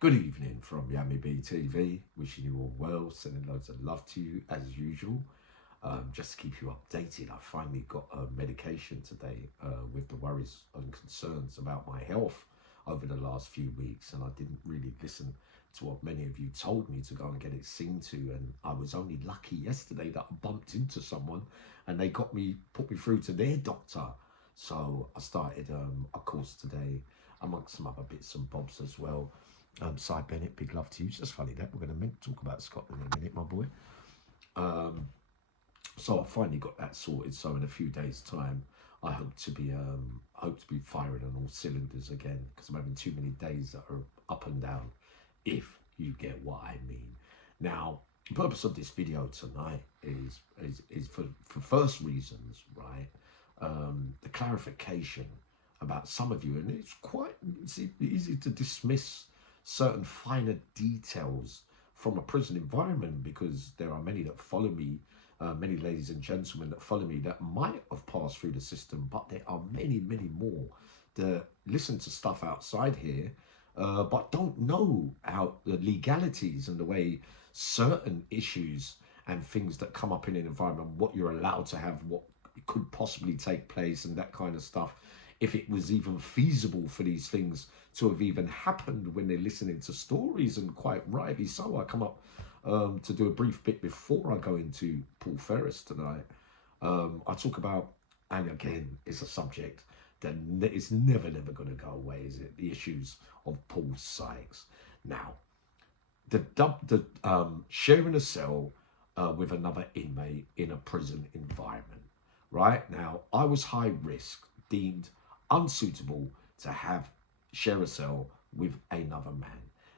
Good evening from Yami B TV. Wishing you all well, sending loads of love to you as usual. Just to keep you updated, I finally got a medication today with the worries and concerns about my health over the last few weeks, and I didn't really listen to what many of you told me to go and get it seen to, and I was only lucky yesterday that I bumped into someone and they put me through to their doctor. So I started a course today amongst some other bits and bobs as well. Cy Bennett, big love to you. It's just funny that we're going to talk about Scotland in a minute, my boy. So I finally got that sorted. So in a few days' time, I hope to be firing on all cylinders again, because I'm having too many days that are up and down, if you get what I mean. Now, the purpose of this video tonight is for first reasons, right? The clarification about some of you, and it's easy to dismiss certain finer details from a prison environment, because there are many that follow me, many ladies and gentlemen that follow me that might have passed through the system, but there are many more that listen to stuff outside here, but don't know how the legalities and the way certain issues and things that come up in an environment, what you're allowed to have, what could possibly take place, and that kind of stuff, if it was even feasible for these things to have even happened when they're listening to stories. And quite rightly so. I come up to do a brief bit before I go into Paul Ferris tonight. I talk about, and again, it's a subject that is never going to go away, is it? The issues of Paul Sykes. Now, the sharing a cell with another inmate in a prison environment. Right now, I was high risk, deemed unsuitable to share a cell with another man.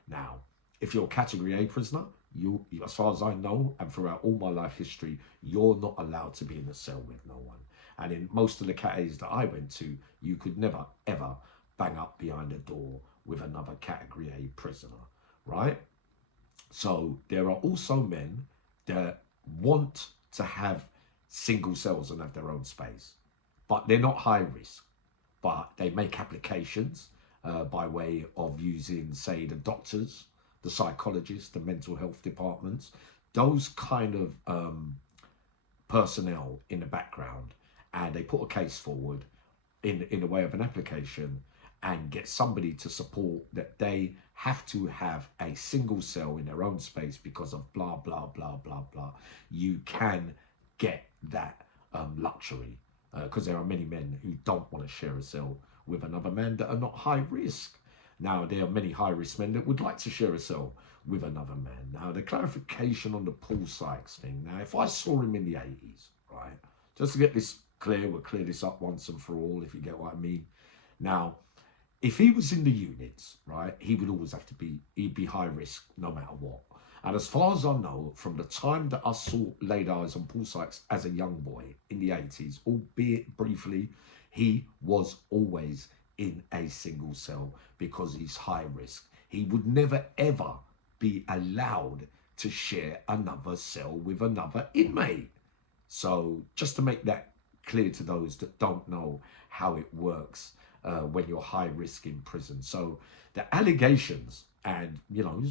Now, if you're a category A prisoner, you, as far as I know, and throughout all my life history, you're not allowed to be in a cell with no one. And in most of the cat A's that I went to, you could never ever bang up behind a door with another category A prisoner, right? So there are also men that want to have single cells and have their own space, but they're not high risk. But they make applications by way of using, say, the doctors, the psychologists, the mental health departments, those kind of personnel in the background, and they put a case forward in the way of an application and get somebody to support that they have to have a single cell in their own space because of blah, blah, blah, blah, blah. You can get that luxury. Because there are many men who don't want to share a cell with another man that are not high risk. Now, there are many high risk men that would like to share a cell with another man. Now, the clarification on the Paul Sykes thing. Now, if I saw him in the 80s, right, just to get this clear, we'll clear this up once and for all, if you get what I mean. Now, if he was in the units, right, he would always have to be, he'd be high risk no matter what. And as far as I know, from the time that I laid eyes on Paul Sykes as a young boy in the 80s, albeit briefly, he was always in a single cell because he's high risk. He would never, ever be allowed to share another cell with another inmate. So just to make that clear to those that don't know how it works when you're high risk in prison. So the allegations, and, you know,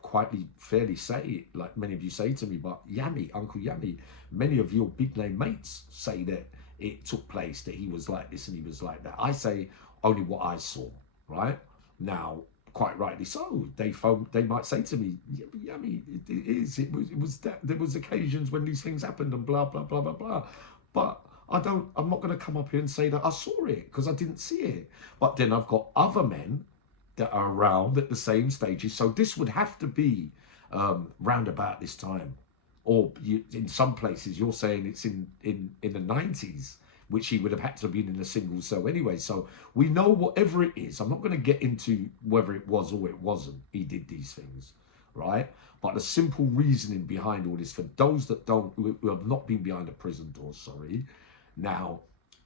quietly, fairly say, like many of you say to me, but Yami, Uncle Yami, many of your big name mates say that it took place, that he was like this and he was like that. I say only what I saw, right? Now, quite rightly so, they might say to me, yeah, Yami, it was that there was occasions when these things happened and blah, blah, blah, blah, blah. But I'm not going to come up here and say that I saw it, because I didn't see it. But then I've got other men that are around at the same stages. So this would have to be round about this time. Or in some places, you're saying it's in the 90s, which he would have had to have been in a single cell anyway. So we know whatever it is. I'm not going to get into whether it was or it wasn't. He did these things, right? But the simple reasoning behind all this, for those that who have not been behind a prison door, sorry, now,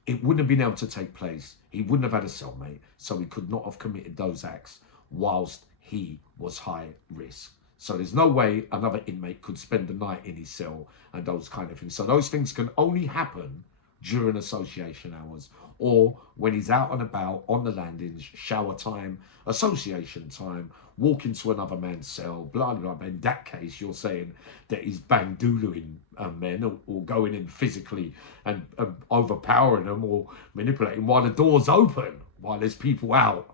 it wouldn't have been able to take place. He wouldn't have had a cellmate, so he could not have committed those acts whilst he was high risk. So there's no way another inmate could spend the night in his cell and those kind of things. So those things can only happen during association hours, or when he's out and about on the landings, shower time, association time, walking to another man's cell, blah, blah, blah. In that case, you're saying that he's bandooling men, or going in physically and overpowering them or manipulating while the door's open, while there's people out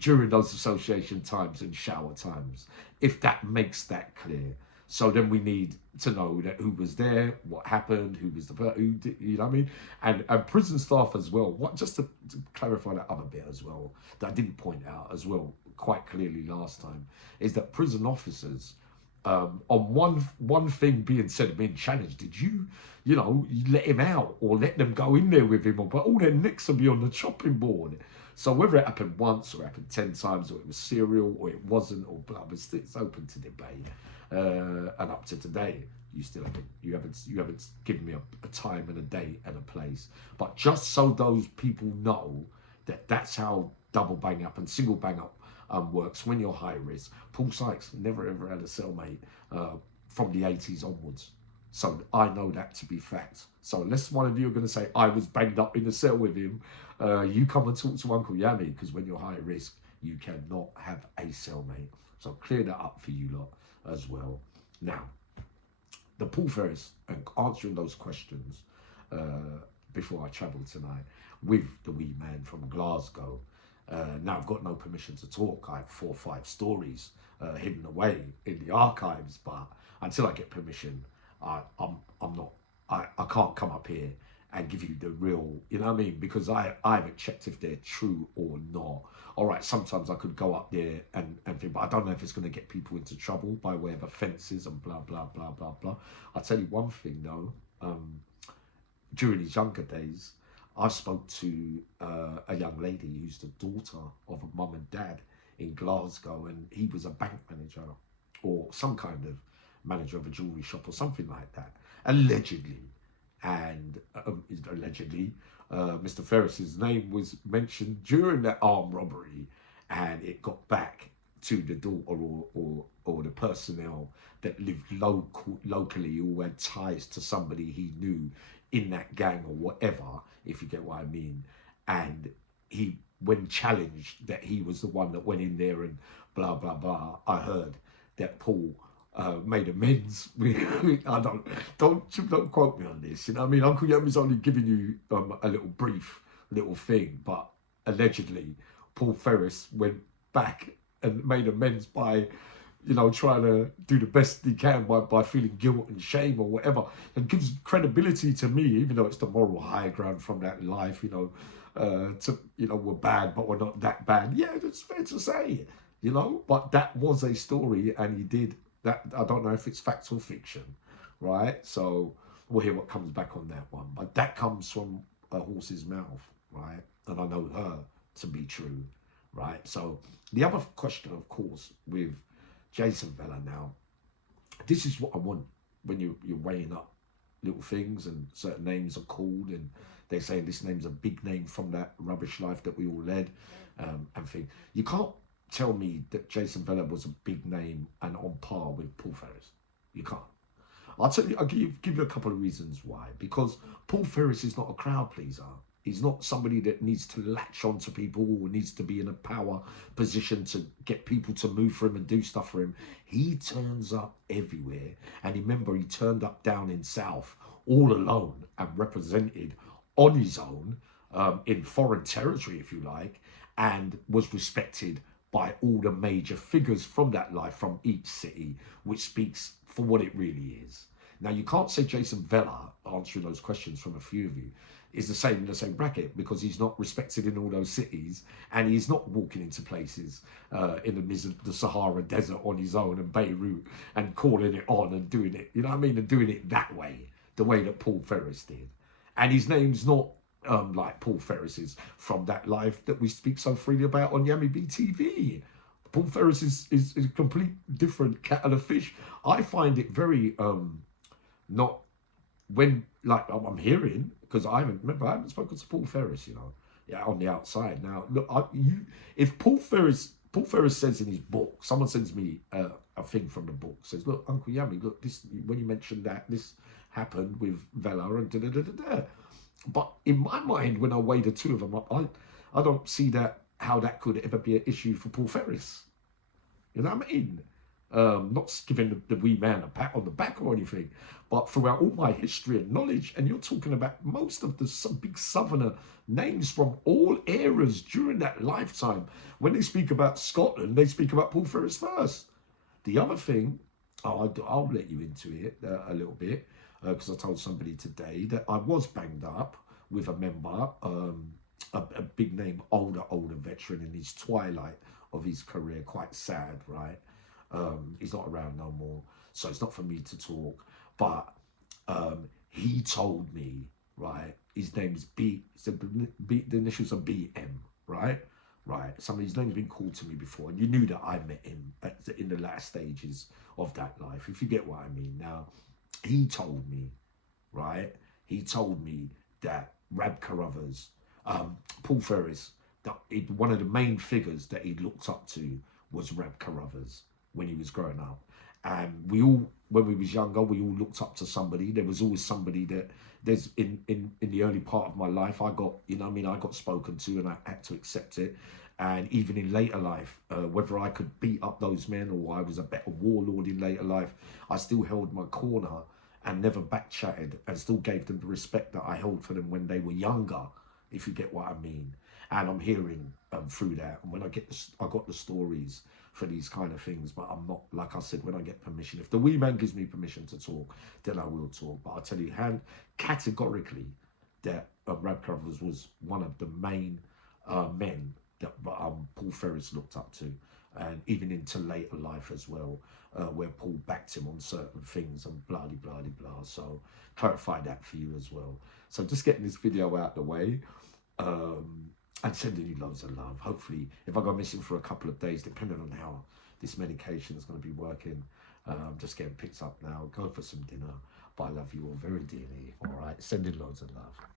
during those association times and shower times, if that makes that clear. So then we need to know that who was there, what happened, who was the person, who did, you know what I mean? And prison staff as well. What, just to clarify that other bit as well, that I didn't point out as well quite clearly last time, is that prison officers, on one thing being said, being challenged, did you let him out or let them go in there with him, but all their nicks will be on the chopping board. So whether it happened once or happened 10 times, or it was serial or it wasn't, or blah, but it's open to debate. And up to today, you haven't given me a time and a date and a place. But just so those people know that that's how double bang up and single bang up works when you're high risk. Paul Sykes never ever had a cellmate from the 80s onwards. So I know that to be fact. So unless one of you are going to say I was banged up in the cell with him, you come and talk to Uncle Yami, because when you're high risk, you cannot have a cellmate. So clear that up for you lot as well. Now, the Paul Ferris, and answering those questions before I travel tonight with the wee man from Glasgow. Now I've got no permission to talk. I have 4 or 5 stories hidden away in the archives, but until I get permission, I can't come up here and give you the real, you know what I mean? Because I haven't checked if they're true or not. All right, sometimes I could go up there and think, but I don't know if it's going to get people into trouble by way of offences and blah, blah, blah, blah, blah. I'll tell you one thing though, during his younger days, I spoke to a young lady who's the daughter of a mum and dad in Glasgow, and he was a bank manager or some kind of manager of a jewellery shop or something like that, allegedly. And allegedly, Mr. Ferris's name was mentioned during that armed robbery, and it got back to the daughter or the personnel that lived locally, who had ties to somebody he knew in that gang or whatever, if you get what I mean. And he, when challenged that he was the one that went in there and blah, blah, blah, I heard that Paul made amends with, don't quote me on this, you know what I mean? Uncle Yami's only giving you a little brief little thing, but allegedly Paul Ferris went back and made amends by, trying to do the best he can by feeling guilt and shame or whatever, and gives credibility to me, even though it's the moral high ground from that life, we're bad, but we're not that bad. Yeah, that's fair to say, but that was a story, and he did that. I don't know if it's fact or fiction, right? So we'll hear what comes back on that one. But that comes from a horse's mouth, right? And I know her to be true, right? So the other question, of course, with Jason Vella now, this is what I want when you're weighing up little things and certain names are called and they're saying this name's a big name from that rubbish life that we all led, and thing. You can't tell me that Jason Vella was a big name and on par with Paul Ferris. You can't. I'll give you a couple of reasons why. Because Paul Ferris is not a crowd pleaser. He's not somebody that needs to latch on to people or needs to be in a power position to get people to move for him and do stuff for him. He turns up everywhere. And remember, he turned up down in South all alone and represented on his own in foreign territory, if you like, and was respected by all the major figures from that life, from each city, which speaks for what it really is. Now, you can't say Jason Vella, answering those questions from a few of you, is the same in the same bracket, because he's not respected in all those cities, and he's not walking into places in the midst of the Sahara Desert on his own and Beirut and calling it on and doing it, you know what I mean, and doing it that way, the way that Paul Ferris did. And his name's not like Paul Ferris's from that life that we speak so freely about on Yami B TV. Paul Ferris is a complete different kettle of fish. I find it very not, when, like, I'm hearing, because I haven't spoken to Paul Ferris, on the outside. Now, look, if Paul Ferris says in his book, someone sends me a thing from the book, says, look, Uncle Yami, look, this, when you mentioned that, this happened with Vella and da-da-da-da-da. But in my mind, when I weigh the two of them up, I don't see that how that could ever be an issue for Paul Ferris. You know what I mean? Not giving the wee man a pat on the back or anything, but throughout all my history and knowledge, and you're talking about most of the some big southerner names from all eras during that lifetime. When they speak about Scotland, they speak about Paul Ferris first. The other thing, I'll let you into it a little bit, because I told somebody today that I was banged up with a member, a big name, older veteran in his twilight of his career, quite sad, right? He's not around no more, so it's not for me to talk. But he told me, right, his name's B, so the initials are BM, right? Right. Some of his name's been called to me before, and you knew that I met him in the last stages of that life, if you get what I mean. Now, he told me, right? He told me that Rab Carruthers, Paul Ferris, that one of the main figures that he looked up to was Rab Carruthers when he was growing up. And we all, when we was younger, we all looked up to somebody. There was always somebody that there's in the early part of my life, I got, you know what I mean, I got spoken to and I had to accept it. And even in later life, whether I could beat up those men or I was a better warlord in later life, I still held my corner and never back chatted and still gave them the respect that I held for them when they were younger, if you get what I mean. And I'm hearing through that. And when I got the stories for these kind of things, but I'm not, like I said, when I get permission, if the wee man gives me permission to talk, then I will talk. But I tell you, categorically, that Rab Carruthers was one of the main men that Paul Ferris looked up to, and even into later life as well, where Paul backed him on certain things and blah blah blah blah. So clarify that for you as well. So just getting this video out the way, and sending you loads of love. Hopefully, if I go missing for a couple of days, depending on how this medication is going to be working, just getting picked up now. Go for some dinner. But I love you all very dearly. All right, sending loads of love.